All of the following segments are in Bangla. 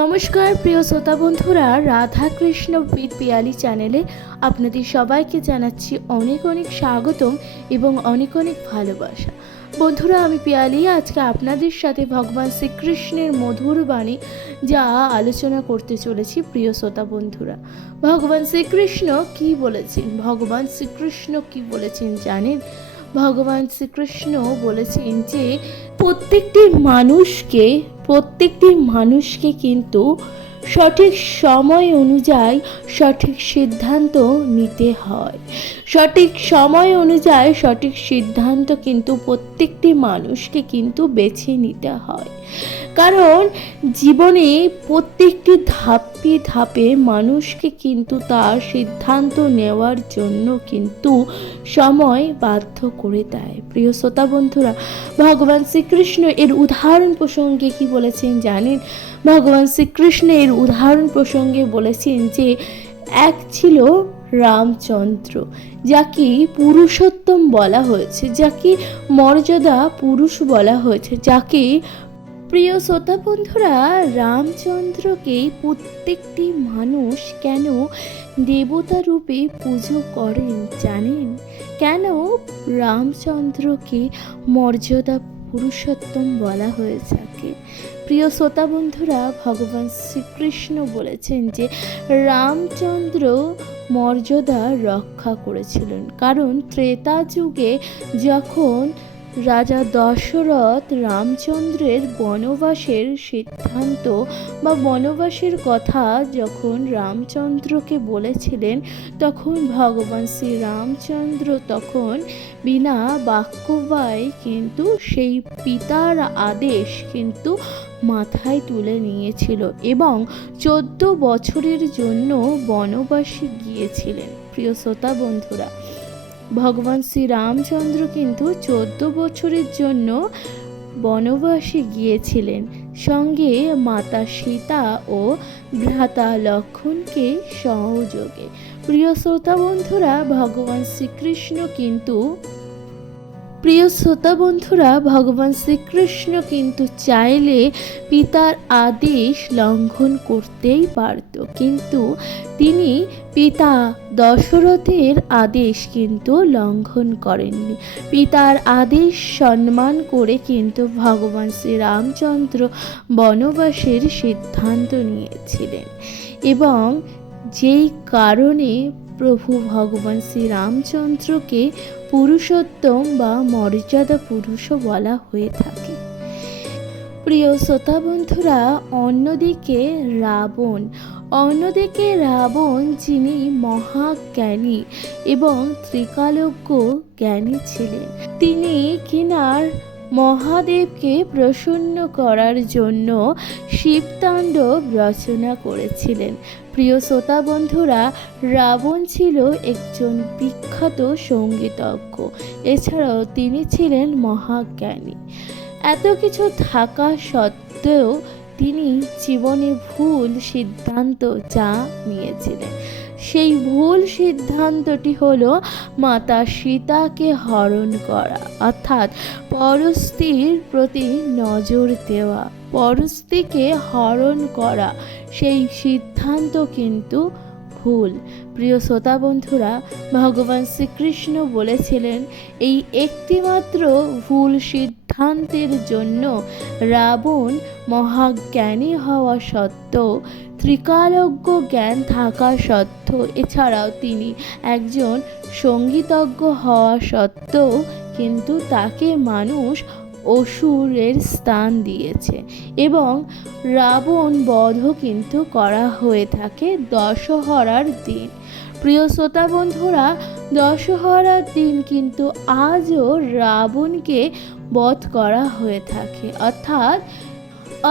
নমস্কার, প্রিয় শ্রোতা বন্ধুরা রাধাকৃষ্ণ বিদ পিয়ালি চ্যানেলে আপনাদের সবাইকে জানাচ্ছি অনেক অনেক স্বাগতম এবং অনেক অনেক ভালোবাসা। বন্ধুরা, আমি পিয়ালি আজকে আপনাদের সাথে ভগবান শ্রীকৃষ্ণের মধুর বাণী যা আলোচনা করতে চলেছি, প্রিয় শ্রোতা বন্ধুরা। ভগবান শ্রীকৃষ্ণ কি বলেছেন? ভগবান শ্রীকৃষ্ণ কি বলেছেন জানেন? ভগবান শ্রীকৃষ্ণ বলেছেন যে, প্রত্যেকটি মানুষকে প্রত্যেকটি মানুষকে কিন্তু সঠিক সময় অনুযায়ী সঠিক সিদ্ধান্ত নিতে হয়। সঠিক সময় অনুযায়ী সঠিক সিদ্ধান্ত কিন্তু প্রত্যেকটি মানুষকে কিন্তু বেছে নিতে হয়। কারণ জীবনে প্রত্যেকটি ধাপে ধাপে মানুষকে কিন্তু তার সিদ্ধান্ত নেওয়ার জন্য কিন্তু সময় বাধ্য করে দেয়। প্রিয় শ্রোতা বন্ধুরা, ভগবান শ্রীকৃষ্ণ এর উদাহরণ প্রসঙ্গে কি বলেছেন জানেন? ভগবান শ্রীকৃষ্ণ এর উদাহরণ প্রসঙ্গে বলেছেন যে, এক ছিল রামচন্দ্র, যাকে পুরুষোত্তম বলা হয়েছে, যাকে মর্যাদা পুরুষ বলা হয়েছে, যাকে প্রিয় শ্রোতা বন্ধুরা, রামচন্দ্রকে প্রত্যেকটি মানুষ কেন দেবতা রূপে পুজো করেন জানেন? কেন রামচন্দ্রকে মর্যাদা পুরুষোত্তম বলা হয়ে থাকে? প্রিয় শ্রোতা বন্ধুরা, ভগবান শ্রীকৃষ্ণ বলেছেন যে, রামচন্দ্র মর্যাদা রক্ষা করেছিলেন। কারণ ত্রেতা যুগে যখন রাজা দশরথ রামচন্দ্রের বনবাসের সিদ্ধান্ত বা বনবাসের কথা যখন রামচন্দ্রকে বলেছিলেন, তখন ভগবান শ্রী রামচন্দ্র তখন বিনা বাক্যবায় কিন্তু সেই পিতার আদেশ কিন্তু মাথায় তুলে নিয়েছিল এবং চোদ্দ বছরের জন্য বনবাসী গিয়েছিলেন। প্রিয় শ্রোতা বন্ধুরা ভগবান শ্রীরামচন্দ্র কিন্তু চোদ্দ বছরের জন্য বনবাসে গিয়েছিলেন। সঙ্গে মাতা সীতা ও ভ্রাতা লক্ষণকে সহযোগে। প্রিয় শ্রোতা বন্ধুরা, ভগবান শ্রীকৃষ্ণ কিন্তু প্রিয় শ্রোতা বন্ধুরা, ভগবান শ্রীকৃষ্ণ কিন্তু চাইলে পিতার আদেশ লঙ্ঘন করতেই পারত। কিন্তু তিনি পিতা দশরথের আদেশ কিন্তু লঙ্ঘন করেননি। পিতার আদেশ সম্মান করে কিন্তু ভগবান শ্রীরামচন্দ্র বনবাসের সিদ্ধান্ত নিয়েছিলেন এবং যেই কারণে প্রভু ভগবান শ্রীরামচন্দ্রকে পুরুষোত্তম বা মর্যাদা পুরুষও বলা হয়ে থাকে। প্রিয় শ্রোতা বন্ধুরা, অন্যদিকে রাবণ অন্যদিকে রাবণ যিনি মহাজ্ঞানী এবং ত্রিকালজ্ঞ জ্ঞানী ছিলেন। তিনি কিনার মহাদেবকে প্রসন্ন করার জন্য শিবতাণ্ডব রচনা করেছিলেন। প্রিয় শ্রোতা বন্ধুরা, রাবণ ছিল একজন বিখ্যাত সঙ্গীতজ্ঞ। এছাড়াও তিনি ছিলেন মহাজ্ঞানী। এত কিছু থাকা সত্ত্বেও তিনি জীবনে ভুল সিদ্ধান্ত যা নিয়েছিলেন। সেই ভুল সিদ্ধান্তটি হলো মাতা সীতাকে হরণ করা, অর্থাৎ পরস্ত্রীর প্রতি নজর দেওয়া। পরস্তিকে হরণ করা, সেই সিদ্ধান্ত কিন্তু ভুল। প্রিয় শ্রোতা বন্ধুরা, ভগবান শ্রীকৃষ্ণ বলেছিলেন, এই একটিমাত্র ভুল সিদ্ধান্তের জন্য রাবণ মহাজ্ঞানী হওয়া সত্ত্বেও ত্রিকালজ্ঞ জ্ঞান থাকা সত্ত্বেও এছাড়াও তিনি একজন সঙ্গীতজ্ঞ হওয়া সত্ত্বেও কিন্তু তাকে মানুষ অসুরের স্থান দিয়েছে এবং রাবণ বধও কিন্তু করা হয়ে থাকে দশহরার দিন। প্রিয় শ্রোতা বন্ধুরা, দশহরার দিন কিন্তু আজও রাবণকে বধ করা হয়ে থাকে। অর্থাৎ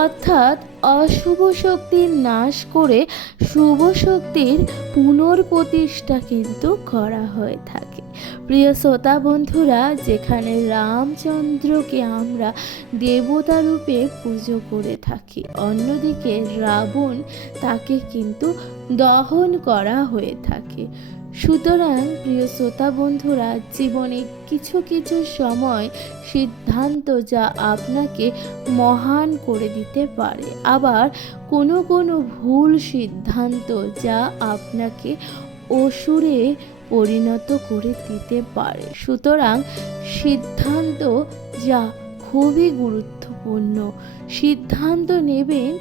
অর্থাৎ অশুভ শক্তির নাশ করে শুভ শক্তির পুনর্প্রতিষ্ঠা কিন্তু করা হয়ে থাকে। প্রিয় শ্রোতা বন্ধুরা, যেখানে রামচন্দ্রকে আমরা দেবতা রূপে পুজো করে থাকি, অন্যদিকে রাবণ তাকে কিন্তু দহন করা হয়ে থাকে। সুতরাং, প্রিয় শ্রোতা বন্ধুরা, জীবনে কিছু কিছু সময় সিদ্ধান্ত যা আপনাকে মহান করে দিতে পারে। আবার কোনো কোনো ভুল সিদ্ধান্ত যা আপনাকে অসুরে পরিণত করে দিতে পারে। সুতরাং, সিদ্ধান্ত যা খুবই গুরুত্বপূর্ণ। সিদ্ধান্ত নেবেন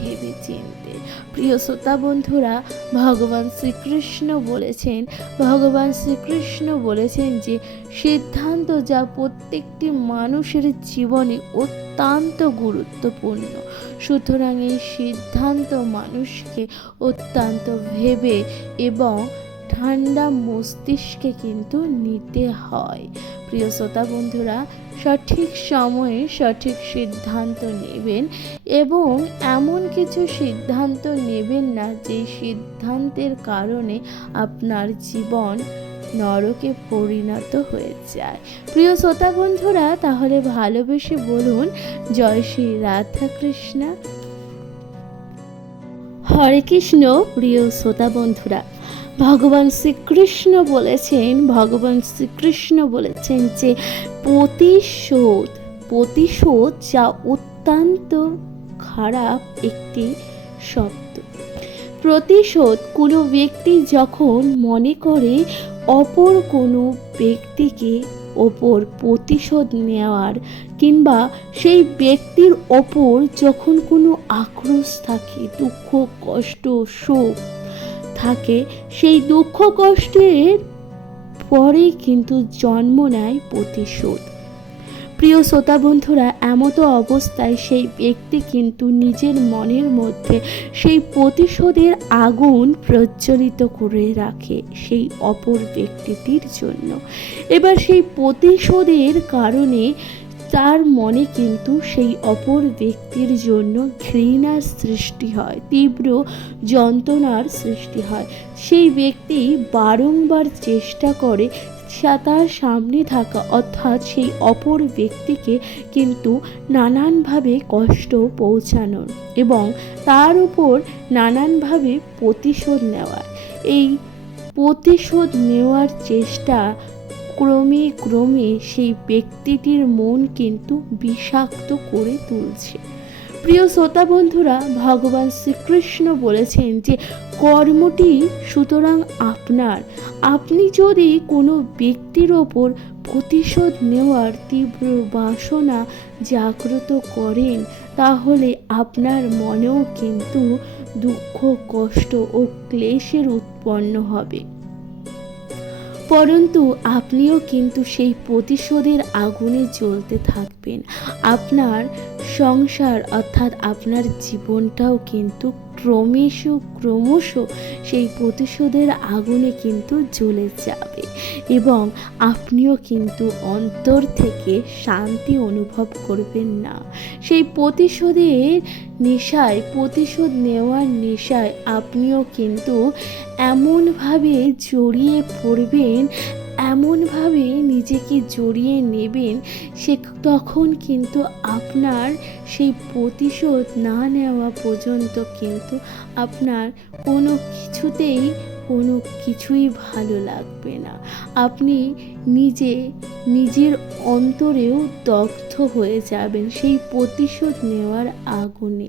ভেবে চিনতে প্রিয় শ্রোতা বন্ধুরা, ভগবান শ্রীকৃষ্ণ বলেছেন, ভগবান শ্রীকৃষ্ণ বলেছেন যে, সিদ্ধান্ত যা প্রত্যেকটি মানুষের জীবনে অত্যন্ত গুরুত্বপূর্ণ, সুতরাং এই সিদ্ধান্ত মানুষকে অত্যন্ত ভেবে এবং ঠান্ডা মস্তিষ্কে কিন্তু নিতে হয়। প্রিয় শ্রোতা বন্ধুরা, সঠিক সময়ে সঠিক সিদ্ধান্ত নেবেন এবং এমন কিছু সিদ্ধান্ত নেবেন না যে সিদ্ধান্তের কারণে আপনার জীবন নরকে পরিণত হয়ে যায়। প্রিয় শ্রোতা বন্ধুরা, তাহলে ভালোবেসে বলুন, জয় শ্রী রাধা কৃষ্ণা হরে কৃষ্ণ, প্রিয় শ্রোতা বন্ধুরা। ভগবান শ্রীকৃষ্ণ বলেছেন, ভগবান শ্রীকৃষ্ণ বলেছেন যে প্রতিশোধ প্রতিশোধ যা অত্যন্ত খারাপ একটি শব্দ। প্রতিশোধ কোনো ব্যক্তি যখন মনে করে অপর কোনো ব্যক্তিকে ওপর প্রতিশোধ নেওয়ার কিংবা সেই ব্যক্তির ওপর যখন কোনো আক্রোশ থাকে, দুঃখ, কষ্ট, শোক থাকে, সেই দুঃখ কষ্টের পরে কিন্তু জন্ম নেয় প্রতিশোধ। প্রিয় শ্রোতা বন্ধুরা, এমতো অবস্থায় সেই ব্যক্তি কিন্তু নিজের মনের মধ্যে সেই প্রতিশোধের আগুন প্রজ্বলিত করে রাখে সেই অপর ব্যক্তিটির জন্য। এবার সেই প্রতিশোধের কারণে তার মনে কিন্তু সেই অপর ব্যক্তির জন্য ঘৃণার সৃষ্টি হয়, তীব্র যন্ত্রণার সৃষ্টি হয়। সেই ব্যক্তি বারংবার চেষ্টা করে তার সামনে থাকা, অর্থাৎ সেই অপর ব্যক্তিকে কিন্তু নানানভাবে কষ্ট পৌঁছানোর এবং তার উপর নানানভাবে প্রতিশোধ নেওয়ার। এই প্রতিশোধ নেওয়ার চেষ্টা ক্রমে ক্রমে সেই ব্যক্তিটির মন কিন্তু বিষাক্ত করে তুলছে। প্রিয় শ্রোতা বন্ধুরা, ভগবান শ্রীকৃষ্ণ বলেছেন যে, কর্মটি সুতরাং আপনার। আপনি যদি কোনো ব্যক্তির ওপর প্রতিশোধ নেওয়ার তীব্র বাসনা জাগ্রত করেন, তাহলে আপনার মনেও কিন্তু দুঃখ, কষ্ট ও ক্লেশের উৎপন্ন হবে। পরন্তু আপনিও কিন্তু সেই প্রতিশোধের আগুনে জ্বলতে থাকবেন। আপনার সংসার অর্থাৎ আপনার জীবনটাও কিন্তু ক্রমেশ, ক্রমশ সেই প্রতিশোধের আগুনে কিন্তু জ্বলে যাবে। এবং আপনিও কিন্তু অন্তর থেকে শান্তি অনুভব করবেন না। সেই প্রতিশোধের নেশায়, প্রতিশোধ নেওয়ার নেশায় আপনিও কিন্তু এমনভাবে জড়িয়ে পড়বেন এমনভাবে নিজেকে জড়িয়ে নেবেন, সে তখন কিন্তু আপনার সেই প্রতিশোধ না নেওয়া পর্যন্ত কিন্তু আপনার কোনো কিছুতেই কোনো কিছুই ভালো লাগবে না। আপনি নিজে নিজের অন্তরেও দগ্ধ হয়ে যাবেন সেই প্রতিশোধ নেওয়ার আগুনে।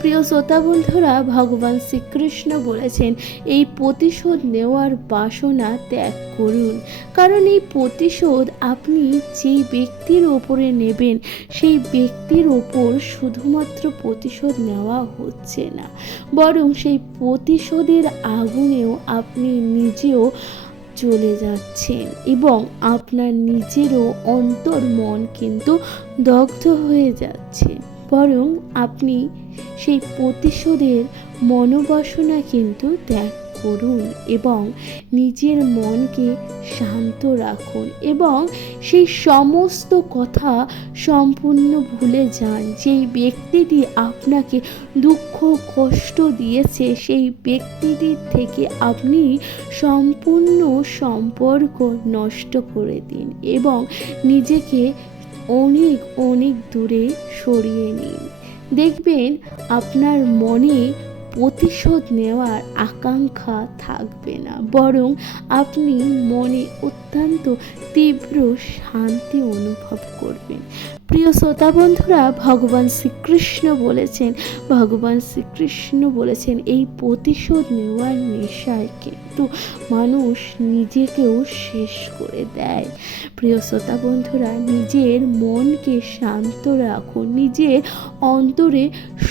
প্রিয় শ্রোতা বন্ধুরা ভগবান শ্রীকৃষ্ণ বলেছেন, এই প্রতিশোধ নেওয়ার বাসনা ত্যাগ করুন। কারণ এই প্রতিশোধ আপনি যেই ব্যক্তির ওপরে নেবেন, সেই ব্যক্তির ওপর শুধুমাত্র প্রতিশোধ নেওয়া হচ্ছে না। বরং সেই প্রতিশোধের আগুনেও আপনি নিজেও চলে যাচ্ছেন এবং আপনার নিজেরও অন্তর মন কিন্তু দগ্ধ হয়ে যাচ্ছে। বরং আপনি সেই প্রতিশোধের মনোবাসনা কিন্তু ত্যাগ করুন এবং নিজের মনকে শান্ত রাখুন এবং সেই সমস্ত কথা সম্পূর্ণ ভুলে যান। যেই ব্যক্তিটি আপনাকে দুঃখ, কষ্ট দিয়েছে, সেই ব্যক্তিটির থেকে আপনি সম্পূর্ণ সম্পর্ক নষ্ট করে দিন এবং নিজেকে অনেক অনেক দূরে সরিয়ে নিন। দেখবেন আপনার মনে প্রতিশোধ নেওয়ার আকাঙ্ক্ষা থাকবে না। বরং আপনি মনে অত্যন্ত তীব্র শান্তি অনুভব করবেন। প্রিয় শ্রোতা বন্ধুরা, ভগবান শ্রীকৃষ্ণ বলেছেন, ভগবান শ্রীকৃষ্ণ বলেছেন, এই প্রতিশোধ নেওয়ার নেশায় কিন্তু মানুষ নিজেকেও শেষ করে দেয়। প্রিয় শ্রোতা বন্ধুরা, নিজের মনকে শান্ত রাখুন, নিজের অন্তরে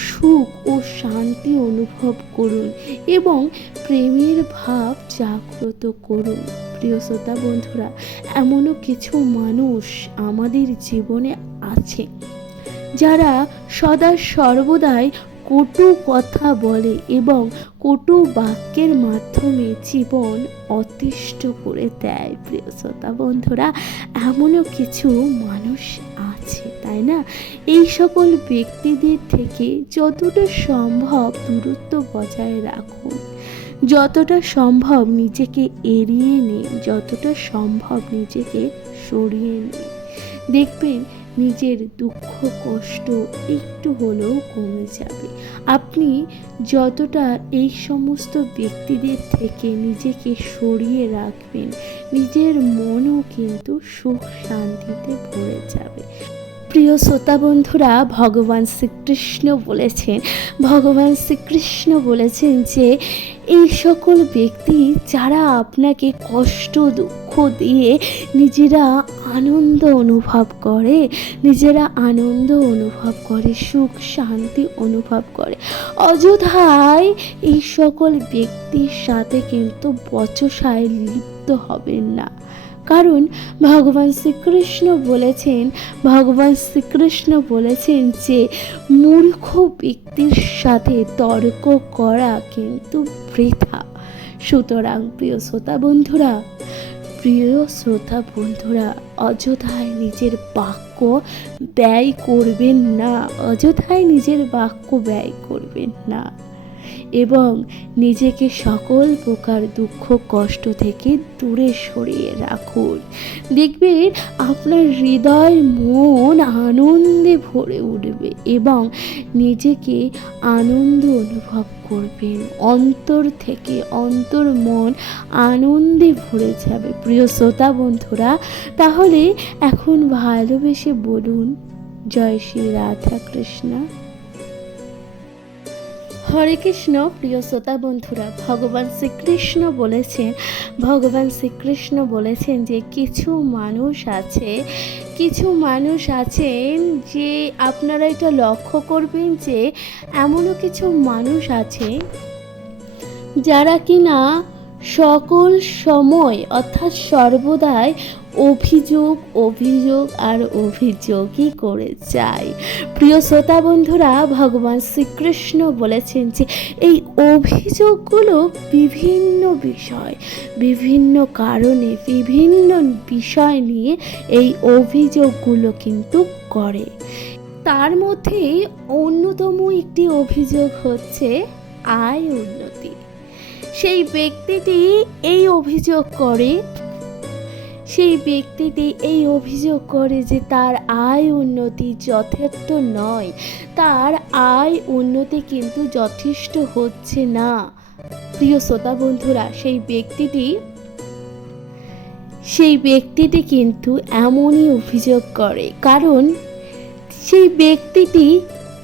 সুখ ও শান্তি অনুভব করুন এবং প্রেমের ভাব জাগ্রত করুন। প্রিয় শ্রোতা বন্ধুরা, এমনও কিছু মানুষ আমাদের জীবনে আছে যারা সদা সর্বদাই কটু কথা বলে এবং কটু বাক্যের মাধ্যমে জীবন অতিষ্ঠ করে দেয়। প্রিয় শ্রোতা বন্ধুরা, এমনও কিছু মানুষ আছে, তাই না? এই সকল ব্যক্তিদের থেকে যতটা সম্ভব দূরত্ব বজায় রাখুন। যতটা সম্ভব নিজেকে এড়িয়ে নিন যতটা সম্ভব নিজেকে সরিয়ে নিন দেখবেন নিজের দুঃখ, কষ্ট একটু হলেও কমে যাবে। আপনি যতটা এই সমস্ত ব্যক্তিদের থেকে নিজেকে সরিয়ে রাখবেন, নিজের মনও কিন্তু সুখ শান্তিতে ভরে যাবে। প্রিয় শ্রোতা বন্ধুরা, ভগবান শ্রীকৃষ্ণ বলেছেন, ভগবান শ্রীকৃষ্ণ বলেছেন যে, এই সকল ব্যক্তি যারা আপনাকে কষ্ট, দুঃখ দিয়ে নিজেরা আনন্দ অনুভব করে, নিজেরা আনন্দ অনুভব করে, সুখ, শান্তি অনুভব করে, অযথায় এই সকল ব্যক্তির সাথে কিন্তু বচসায় লিপ্ত হবেন না। কারণ ভগবান শ্রীকৃষ্ণ বলেছেন, ভগবান শ্রীকৃষ্ণ বলেছেন যে, মূর্খ ব্যক্তির সাথে তর্ক করা কিন্তু বৃথা। সুতরাং প্রিয় শ্রোতা বন্ধুরা, প্রিয় শ্রোতা বন্ধুরা, অযথায় নিজের বাক্য ব্যয় করবেন না, অযথায় নিজের বাক্য ব্যয় করবেন না। এবং নিজেকে সকল প্রকার দুঃখ, কষ্ট থেকে দূরে সরিয়ে রাখুন। দেখবেন আপনার হৃদয় মন আনন্দে ভরে উঠবে এবং নিজেকে আনন্দ অনুভব করবেন। অন্তর থেকে অন্তর মন আনন্দে ভরে যাবে। প্রিয় শ্রোতা বন্ধুরা, তাহলে এখন ভালোবেসে বলুন, জয় শ্রী রাধা কৃষ্ণা হরে কৃষ্ণ, প্রিয় শ্রোতা বন্ধুরা, ভগবান শ্রীকৃষ্ণ বলেছেন, ভগবান শ্রীকৃষ্ণ বলেছেন যে কিছু মানুষ আছে, কিছু মানুষ আছেন যে আপনারা এটা লক্ষ্য করবেন যে এমনও কিছু মানুষ আছে যারা কিনা সকল সময় অর্থাৎ সর্বদাই অভিযোগ অভিযোগ আর অভিযোগই করে যায়। প্রিয় শ্রোতা বন্ধুরা, ভগবান শ্রীকৃষ্ণ বলেছেন যে, এই অভিযোগগুলো বিভিন্ন বিষয়, বিভিন্ন কারণে, বিভিন্ন বিষয় নিয়ে এই অভিযোগগুলো কিন্তু করে। তার মধ্যে অন্যতম একটি অভিযোগ হচ্ছে আয় উন্নতি। সেই ব্যক্তিটি এই অভিযোগ করে সেই ব্যক্তিটি এই অভিযোগ করে যে তার আয় উন্নতি যথেষ্ট নয়। তার আয় উন্নতি কিন্তু যথেষ্ট হচ্ছে না। প্রিয় শ্রোতা বন্ধুরা, সেই ব্যক্তিটি সেই ব্যক্তিটি কিন্তু এমনই অভিযোগ করে। কারণ সেই ব্যক্তিটি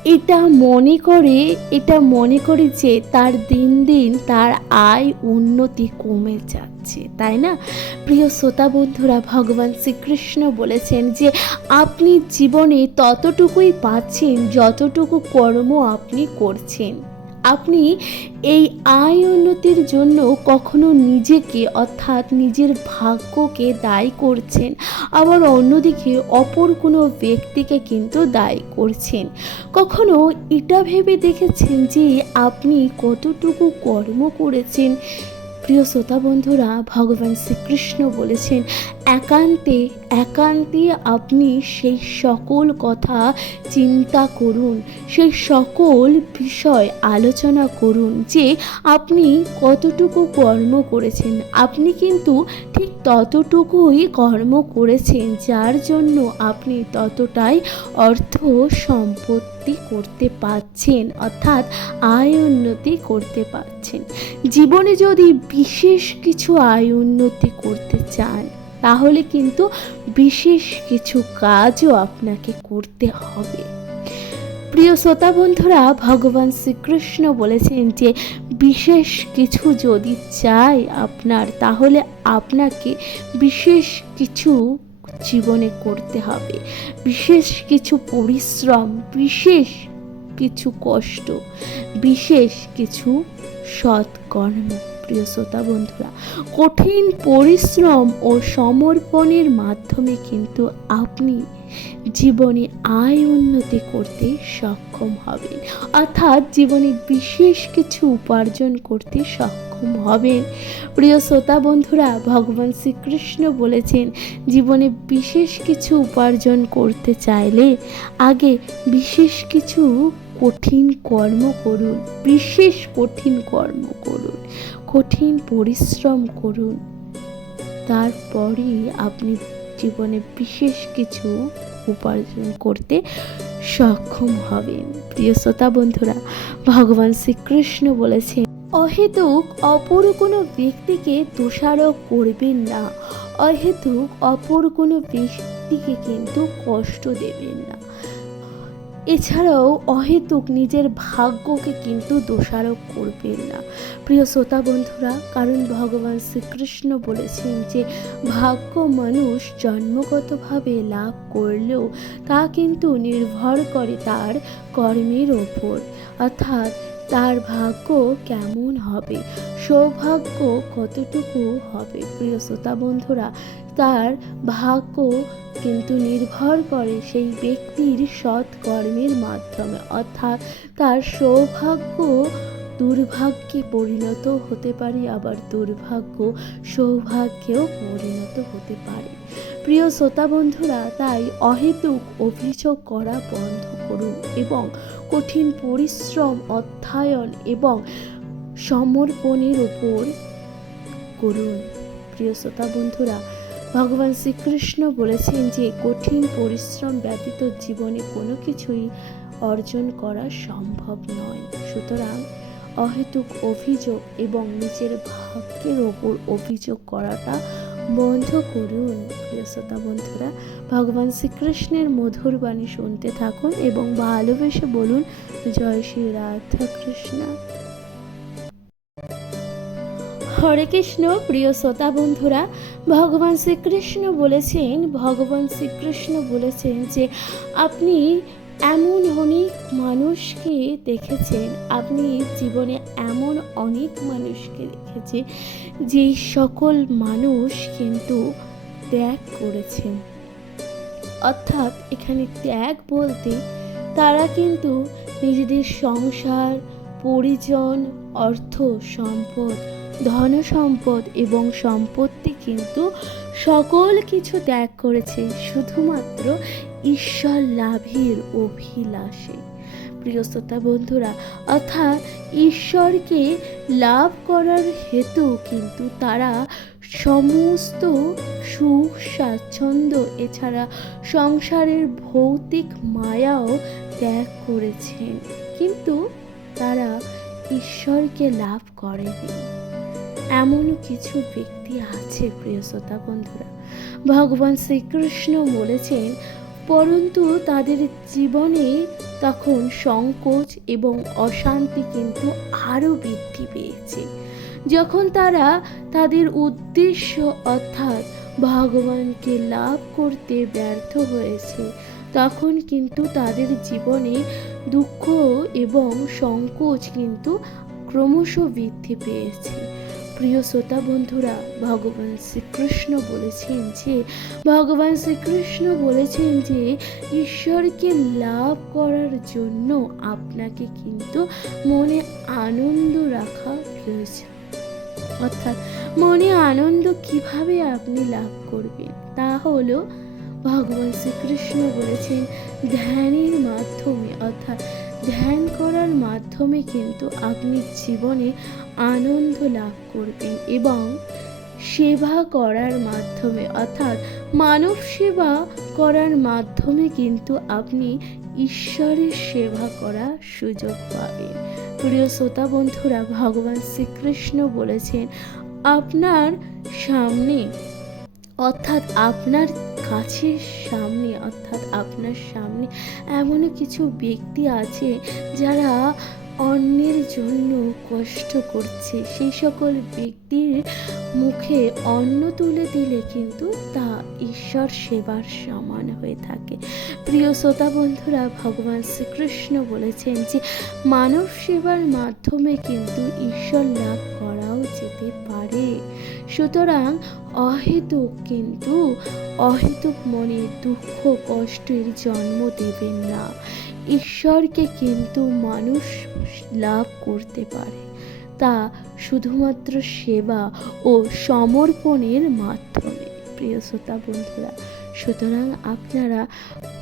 এটা মনে করে, এটা মনে করে যে তার দিন দিন তার আয় উন্নতি কমে যাচ্ছে, তাই না? প্রিয় শ্রোতা বন্ধুরা, ভগবান শ্রীকৃষ্ণ বলেছেন যে আপনি জীবনে ততটুকুই পাচ্ছেন, যতটুকু কর্ম আপনি করছেন। আপনি এই আয় উন্নতির জন্য কখনো নিজেকে অর্থাৎ নিজের ভাগ্যকে দায়ী করছেন। আবার অন্যদিকে অপর কোনো ব্যক্তিকে কিন্তু দায়ী করছেন। কখনো এটা ভেবে দেখেছেন যে আপনি কতটুকু কর্ম করেছেন? প্রিয় শ্রোতা বন্ধুরা, ভগবান শ্রীকৃষ্ণ বলেছেন, একান্তে একান্তে আপনি সেই সকল কথা চিন্তা করুন, সেই সকল বিষয় আলোচনা করুন যে আপনি কতটুকু কর্ম করেছেন। আপনি কিন্তু ঠিক ততটুকুই কর্ম করেছেন, যার জন্য আপনি ততটাই অর্থ সম্পত্তি করতে পারছেন, অর্থাৎ আয় উন্নতি করতে পারছেন। জীবনে যদি বিশেষ কিছু আয় উন্নতি করতে চান, তাহলে কিন্তু বিশেষ কিছু কাজও আপনাকে করতে হবে। প্রিয় শ্রোতা বন্ধুরা, ভগবান শ্রীকৃষ্ণ বলেছেন যে, বিশেষ কিছু যদি চাই আপনার, তাহলে আপনাকে বিশেষ কিছু জীবনে করতে হবে। বিশেষ কিছু পরিশ্রম, বিশেষ কিছু কষ্ট, বিশেষ কিছু সৎকর্ম। প্রিয় শ্রোতা বন্ধুরা, কঠিন পরিশ্রম ও সমর্পণের মাধ্যমে কিন্তু আপনি জীবনে আয় উন্নতি করতে সক্ষম হবেন অর্থাৎ জীবনে বিশেষ কিছু উপার্জন করতে সক্ষম হবেন প্রিয় শ্রোতা বন্ধুরা, ভগবান শ্রীকৃষ্ণ বলেছেন, জীবনে বিশেষ কিছু উপার্জন করতে চাইলে আগে বিশেষ কিছু কঠিন কর্ম করুন, বিশেষ কঠিন কর্ম করুন, কঠিন পরিশ্রম করুন। তারপরেই আপনি জীবনে বিশেষ কিছু উপার্জন করতে সক্ষম হবে। প্রিয় শ্রোতা বন্ধুরা, ভগবান শ্রীকৃষ্ণ বলেছেন, অহেতুক অপর কোনো ব্যক্তিকে দোষারোপ করবেন না। অহেতুক অপর কোনো ব্যক্তিকে কিন্তু কষ্ট দেবেন না। এছাড়াও অহেতুক নিজের ভাগ্যকে কিন্তু দোষারোপ করবেন না। প্রিয় শ্রোতা বন্ধুরা, কারণ ভগবান শ্রীকৃষ্ণ বলেছেন যে, ভাগ্য মানুষ জন্মগতভাবে লাভ করলেও তা কিন্তু নির্ভর করে তার কর্মের ওপর। অর্থাৎ তার ভাগ্য কেমন হবে? সৌভাগ্য কতটুকু হবে? প্রিয় শ্রোতা বন্ধুরা, তার ভাগ্য কিন্তু নির্ভর করে সেই ব্যক্তির সৎ কর্মের মাধ্যমে। অর্থাৎ তার সৌভাগ্য দুর্ভাগ্যে পরিণত হতে পারে, আবার দুর্ভাগ্য সৌভাগ্যেও পরিণত হতে পারে। প্রিয় শ্রোতা বন্ধুরা, তাই অহেতুক অভিযোগ করা বন্ধ করুন এবং কঠিন পরিশ্রম, অধ্যয়ন এবং সমর্পণের উপর করুন। প্রিয় শ্রোতা বন্ধুরা, ভগবান শ্রীকৃষ্ণ বলেছেন যে, কঠিন পরিশ্রম ব্যতীত জীবনে কোনো কিছুই অর্জন করা সম্ভব নয়। সুতরাং অহেতুক অভিযোগ এবং নিজের ভাগ্যের ওপর অভিযোগ করাটা বন্ধ করুন, প্রিয় শ্রোতা বন্ধুরা। ভগবান শ্রীকৃষ্ণের মধুর বাণী শুনতে থাকুন এবং ভালোবেসে বলুন, জয় শ্রী রাধা কৃষ্ণ। হরে কৃষ্ণ, প্রিয় শ্রোতা বন্ধুরা। ভগবান শ্রীকৃষ্ণ বলেছেন, ভগবান শ্রীকৃষ্ণ বলেছেন যে, আপনি এমন অনেক মানুষকে দেখেছেন। আপনি জীবনে এমন অনেক মানুষকে দেখেছে যে সকল মানুষ কিন্তু ত্যাগ করেছেন। অর্থাৎ এখানে ত্যাগ বলতে তারা কিন্তু নিজেদের সংসার, পরিজন, অর্থ সম্পদ, ধন সম্পদ এবং সম্পত্তি কিন্তু সকল কিছু ত্যাগ করেছে। শুধুমাত্র ঈশ্বর লাভের অভিলাষে। প্রিয় শ্রোতা বন্ধুরা, অর্থাৎ ঈশ্বরকে লাভ করার হেতু কিন্তু তারা সমস্ত সুখ স্বাচ্ছন্দ্য এছাড়া সংসারের ভৌতিক মায়াও ত্যাগ করেছেন। কিন্তু তারা ঈশ্বরকে লাভ করেনি। এমন কিছু ব্যক্তি আছে, প্রিয় শ্রোতা বন্ধুরা। ভগবান শ্রীকৃষ্ণ বলেছেন পরন্তু তাদের জীবনে তখন সংকোচ এবং অশান্তি কিন্তু আরও বৃদ্ধি পেয়েছে। যখন তারা তাদের উদ্দেশ্য অর্থাৎ ভগবানকে লাভ করতে ব্যর্থ হয়েছে, তখন কিন্তু তাদের জীবনে দুঃখ এবং সংকোচ কিন্তু ক্রমশ বৃদ্ধি পেয়েছে। প্রিয় শ্রোতা বন্ধুরা, ভগবান শ্রীকৃষ্ণ বলেছেন যে, ভগবান শ্রীকৃষ্ণ বলেছেন যে, ঈশ্বরকে লাভ করার জন্য আপনাকে কিন্তু মনে আনন্দ রাখা প্রয়োজন অর্থাৎ মনে আনন্দ কীভাবে আপনি লাভ করবেন, তা হলো ভগবান শ্রীকৃষ্ণ বলেছেন ধ্যানের মাধ্যমে। অর্থাৎ ধ্যান করার মাধ্যমে কিন্তু আপনি জীবনে আনন্দ লাভ করবেন এবং সেবা করার মাধ্যমে, অর্থাৎ মানব সেবা করার মাধ্যমে কিন্তু আপনি ঈশ্বরের সেবা করার সুযোগ পাবেন। প্রিয় শ্রোতা বন্ধুরা, ভগবান শ্রীকৃষ্ণ বলেছেন, আপনার সামনে, অর্থাৎ আপনার কাছের সামনে, অর্থাৎ আপনার সামনে এমনও কিছু ব্যক্তি আছে যারা অন্যের জন্য কষ্ট করছে। সেই সকল ব্যক্তির মুখে অন্ন তুলে দিলে কিন্তু তা ঈশ্বর সেবার সমান হয়ে থাকে। প্রিয় শ্রোতা বন্ধুরা, ভগবান শ্রীকৃষ্ণ বলেছেন যে, মানব সেবার মাধ্যমে কিন্তু ঈশ্বর লাভ করাও যেতে পারে। সুতরাং অহেতুক কিন্তু অহেতুক মনে দুঃখ কষ্টের জন্ম দেবেন না। ঈশ্বরকে কিন্তু মানুষ লাভ করতে পারে। তা শুধুমাত্র সেবা ও সমর্পণের মাধ্যমে। প্রিয় শ্রোতা বন্ধুরা, সুতরাং আপনারা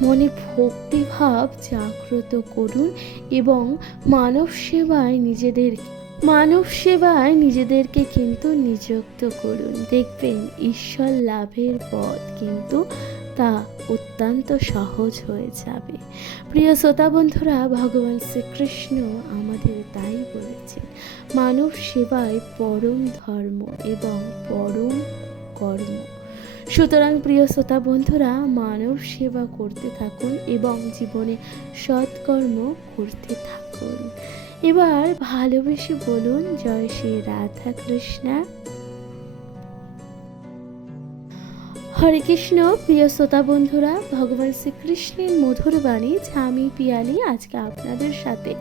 মনে ভক্তিভাব জাগ্রত করুন এবং মানব সেবায় নিজেদের মানব সেবায় নিজেদেরকে কিন্তু নিযুক্ত করুন। দেখবেন ঈশ্বর লাভের পথ কিন্তু তা অত্যন্ত সহজ হয়ে যাবে। প্রিয় শ্রোতা বন্ধুরা, ভগবান শ্রীকৃষ্ণ আমাদের তাই বলেছেন, মানব সেবায় পরম ধর্ম এবং পরম কর্ম। সুতরাং প্রিয় শ্রোতা বন্ধুরা, মানব সেবা করতে থাকুন এবং জীবনে সৎকর্ম করতে থাকুন। এবার ভালোবেসে বলুন জয় শ্রী রাধা কৃষ্ণা হরে কৃষ্ণ, প্রিয় শ্রোতা বন্ধুরা, ভগবান শ্রীকৃষ্ণের মধুর বাণী ঝামি পিয়ালি আজকে আপনাদের সাথে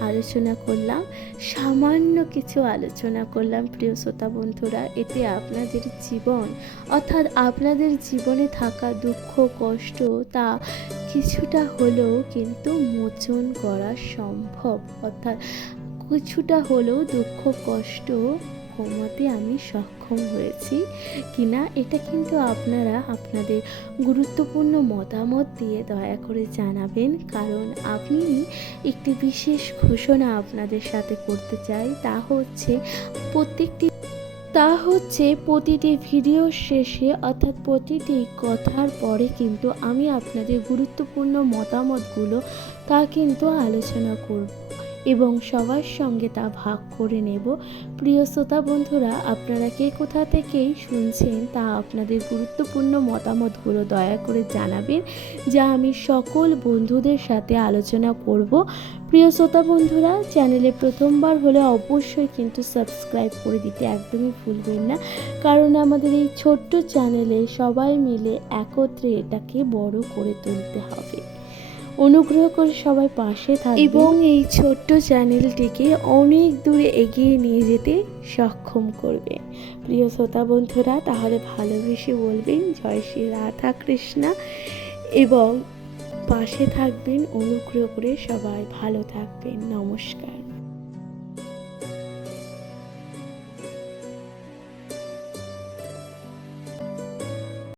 আলোচনা করলাম, সামান্য কিছু আলোচনা করলাম, প্রিয় শ্রোতা বন্ধুরা, এতে আপনাদের জীবন, অর্থাৎ আপনাদের জীবনে থাকা দুঃখ, কষ্ট, তা কিছুটা হলেও কিন্তু মোচন করা সম্ভব। অর্থাৎ কিছুটা হলেও দুঃখ, কষ্ট কমাতে আমি সক্ষম হয়েছি কিনা এটা কিন্তু আপনারা আপনাদের গুরুত্বপূর্ণ মতামত দিয়ে দয়া করে জানাবেন। কারণ আমি একটি বিশেষ ঘোষণা আপনাদের সাথে করতে চাই, তা হচ্ছে প্রত্যেকটি তা হচ্ছে প্রতিটি ভিডিও শেষে অর্থাৎ প্রতিটি কথার পরে কিন্তু আমি আপনাদের গুরুত্বপূর্ণ মতামতগুলো তা কিন্তু আলোচনা করব। এবং সবার সঙ্গে তা ভাগ করে নেব। প্রিয় শ্রোতা বন্ধুরা, আপনারা কে কোথা থেকেই শুনছেন তা আপনাদের গুরুত্বপূর্ণ মতামতগুলো দয়া করে জানাবেন, যা আমি সকল বন্ধুদের সাথে আলোচনা করব। প্রিয় শ্রোতা বন্ধুরা, চ্যানেলে প্রথমবার হলে অবশ্যই কিন্তু সাবস্ক্রাইব করে দিতে একদমই ভুলবেন না, কারণ আমাদের এই ছোট্ট চ্যানেলে সবাই মিলে একত্রে এটাকে বড় করে তুলতে হবে। অনুগ্রহ করে সবাই পাশে থাকবে। এবং এই ছোট্ট চ্যানেলটিকে অনেক দূরে এগিয়ে নিয়ে যেতে সক্ষম করবে। প্রিয় শ্রোতা বন্ধুরা, তাহলে ভালোবেসে বলবেন, জয় শ্রী রাধা কৃষ্ণা। এবং পাশে থাকবেন, অনুগ্রহ করে সবাই ভালো থাকবেন। নমস্কার।